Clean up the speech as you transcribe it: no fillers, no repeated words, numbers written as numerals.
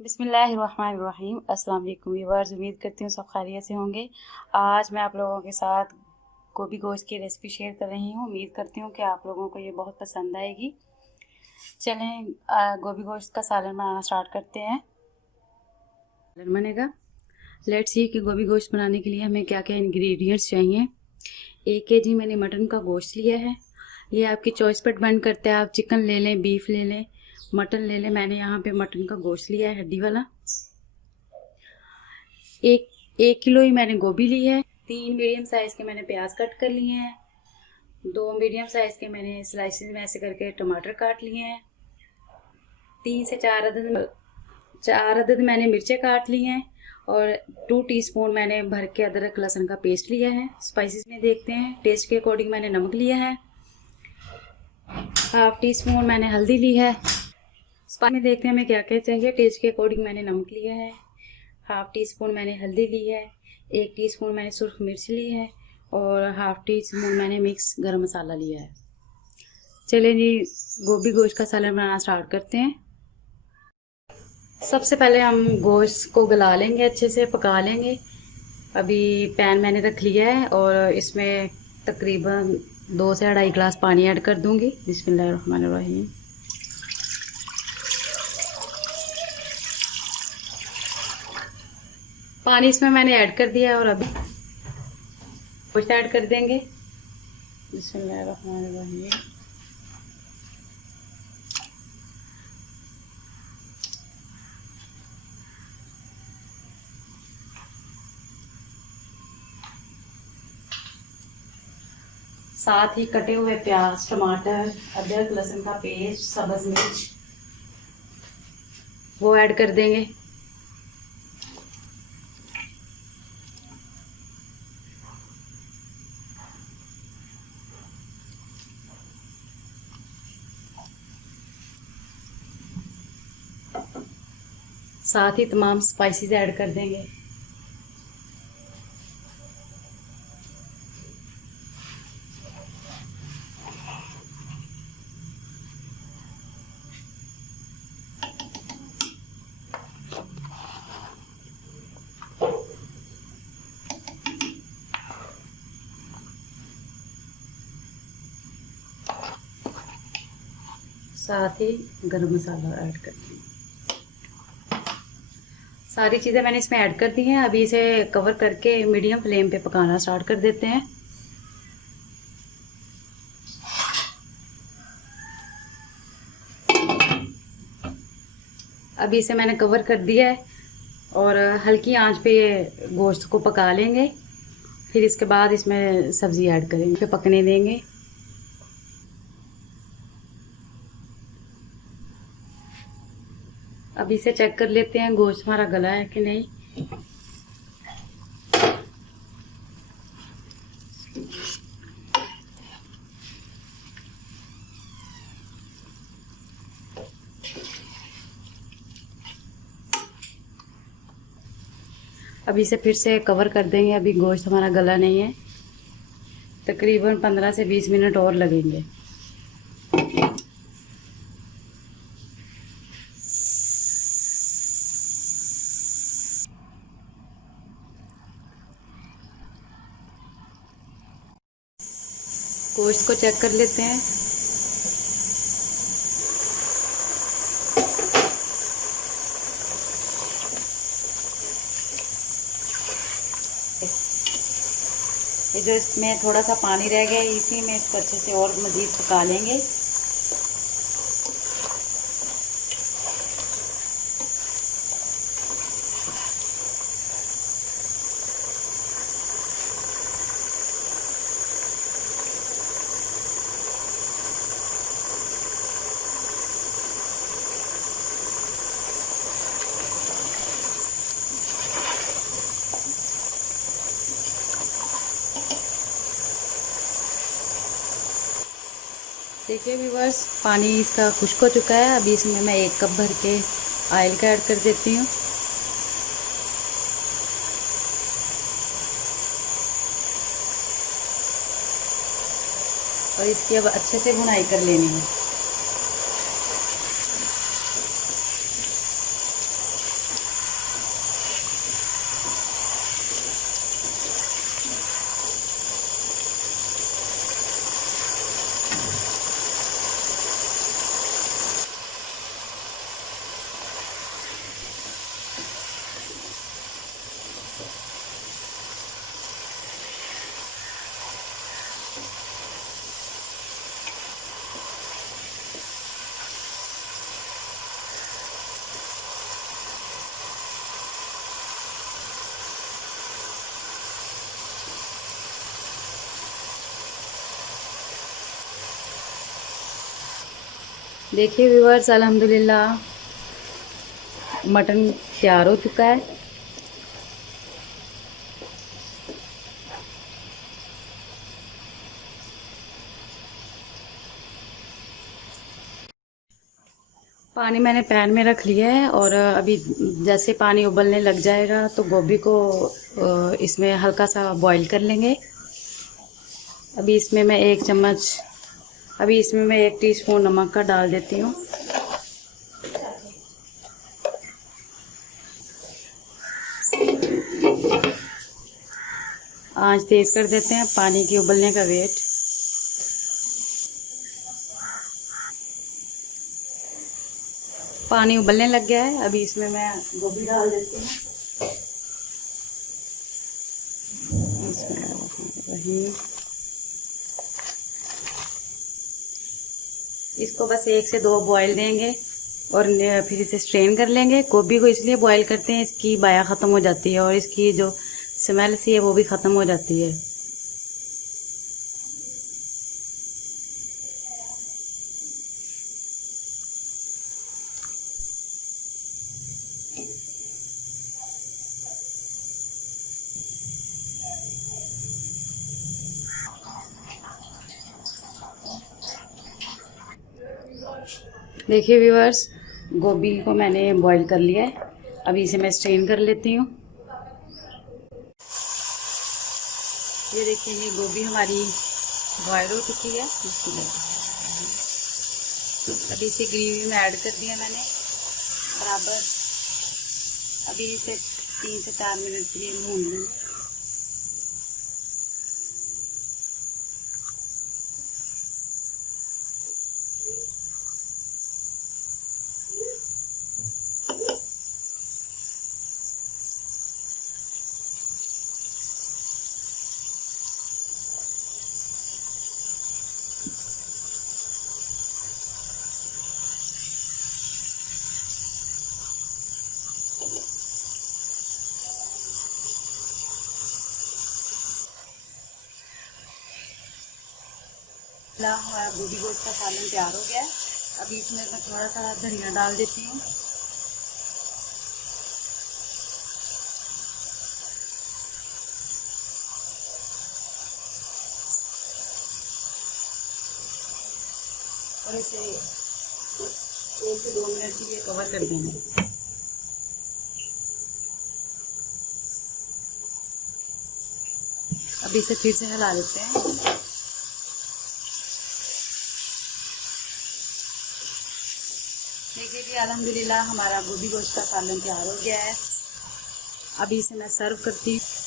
बिस्मिल्लाहिर्रहमानिर्रहीम। अस्सलाम वालेकुम व्यूअर्स, उम्मीद करती हूँ सब खैरियत से होंगे। आज मैं आप लोगों के साथ गोभी गोश्त की रेसिपी शेयर कर रही हूँ। उम्मीद करती हूँ कि आप लोगों को ये बहुत पसंद आएगी। चलें गोभी गोश्त का सालन बनाना स्टार्ट करते हैं। सालन बनेगा। लेट्स सी कि गोभी गोश्त बनाने के लिए हमें क्या क्या इंग्रेडिएंट्स चाहिए। 1 केजी मैंने मटन का गोश्त लिया है। ये आपकी चॉइस पर डिपेंड करता है, आप चिकन ले लें, बीफ ले लें, मटन ले लें। मैंने यहाँ पे मटन का गोश्त लिया है, हड्डी वाला। एक किलो ही मैंने गोभी ली है। 3 मीडियम साइज़ के मैंने प्याज कट कर लिए हैं। 2 मीडियम साइज़ के मैंने स्लाइसेस में ऐसे करके टमाटर काट लिए हैं। 3 से 4 अदद मैंने मिर्चें काट ली हैं। और 2 टीस्पून मैंने भर के अदरक लहसुन का पेस्ट लिया है। स्पाइसेस में देखते हैं, टेस्ट के अकॉर्डिंग मैंने नमक लिया है। 1/2 टीस्पून मैंने हल्दी ली है। स्पाइस में देखते हैं हमें क्या क्या चाहिए। टेस्ट के अकॉर्डिंग मैंने नमक लिया है। 1/2 टीस्पून मैंने हल्दी ली है। 1 टीस्पून मैंने सुर्ख मिर्च ली है। और 1/2 टीस्पून मैंने मिक्स गरम मसाला लिया है। चलिए जी, गोभी गोश्त का सालन बनाना स्टार्ट करते हैं। सबसे पहले हम गोश्त को गला लेंगे, अच्छे से पका लेंगे। अभी पैन मैंने रख लिया है और इसमें तकरीबन 2 से 2.5 गिलास पानी ऐड कर दूंगी। बिस्मिल्लाहिर्रहमानिर्रहीम। पानी इसमें मैंने ऐड कर दिया है और अभी गोश्त ऐड कर देंगे। बिस्मिल्लाहिर्रहमानिर्रहीम। साथ ही कटे हुए प्याज, टमाटर, अदरक लहसुन का पेस्ट, सब्ज मिर्च वो ऐड कर देंगे। साथ ही तमाम स्पाइसेस ऐड कर देंगे। साथ ही गरम मसाला ऐड कर देंगे। सारी चीज़ें मैंने इसमें ऐड कर दी हैं। अभी इसे कवर करके मीडियम फ्लेम पे पकाना स्टार्ट कर देते हैं। अभी इसे मैंने कवर कर दिया है और हल्की आंच पे गोश्त को पका लेंगे। फिर इसके बाद इसमें सब्ज़ी ऐड करेंगे, फिर पकने देंगे। अभी इसे चेक कर लेते हैं गोश्त हमारा गला है कि नहीं। अभी इसे फिर से कवर कर देंगे। अभी गोश्त हमारा गला नहीं है, तकरीबन 15 से 20 मिनट और लगेंगे। गोश्त को चेक कर लेते हैं। ये जो इसमें थोड़ा सा पानी रह गया है, इसी में इसको अच्छे से और मज़ीद पका लेंगे। देखिए व्यूअर्स, पानी इसका खुश्क हो चुका है। अभी इसमें मैं 1 कप भर के ऑयल का ऐड कर देती हूँ। और इसकी अब अच्छे से भुनाई कर लेनी है। देखिए व्यूअर्स, अल्हम्दुलिल्लाह मटन तैयार हो चुका है। पानी मैंने पैन में रख लिया है और अभी जैसे पानी उबलने लग जाएगा तो गोभी को इसमें हल्का सा बॉईल कर लेंगे। अभी इसमें मैं 1 चम्मच, अभी इसमें मैं 1 टीस्पून नमक का डाल देती हूँ। आंच तेज कर देते हैं, पानी के उबलने का वेट। पानी उबलने लग गया है, अभी इसमें मैं गोभी डाल देती हूँ। इसको बस 1 से 2 बॉईल देंगे और फिर इसे स्ट्रेन कर लेंगे। गोभी को इसलिए बॉईल करते हैं, इसकी बाया ख़त्म हो जाती है और इसकी जो स्मेल सी है वो भी ख़त्म हो जाती है। देखिए व्यूअर्स, गोभी को मैंने बॉईल कर लिया है, अभी इसे मैं स्ट्रेन कर लेती हूँ। ये देखिए, ये गोभी हमारी बॉईल हो चुकी है। अभी इसे ग्रेवी में ऐड कर दिया मैंने बराबर। अभी इसे 3 से 4 मिनट के लिए भून लूँगी। हमारा गोभी गोश्त का सालन तैयार हो गया है। अभी इसमें मैं थोड़ा सा धनिया डाल देती हूँ। और इसे 1 से 2 मिनट के लिए कवर कर देंगे। अभी इसे फिर से हिला देते हैं। देखिए कि अल्हम्दुलिल्लाह हमारा गोभी गोश्त का सालन तैयार हो गया है। अभी इसे मैं सर्व करती हूँ।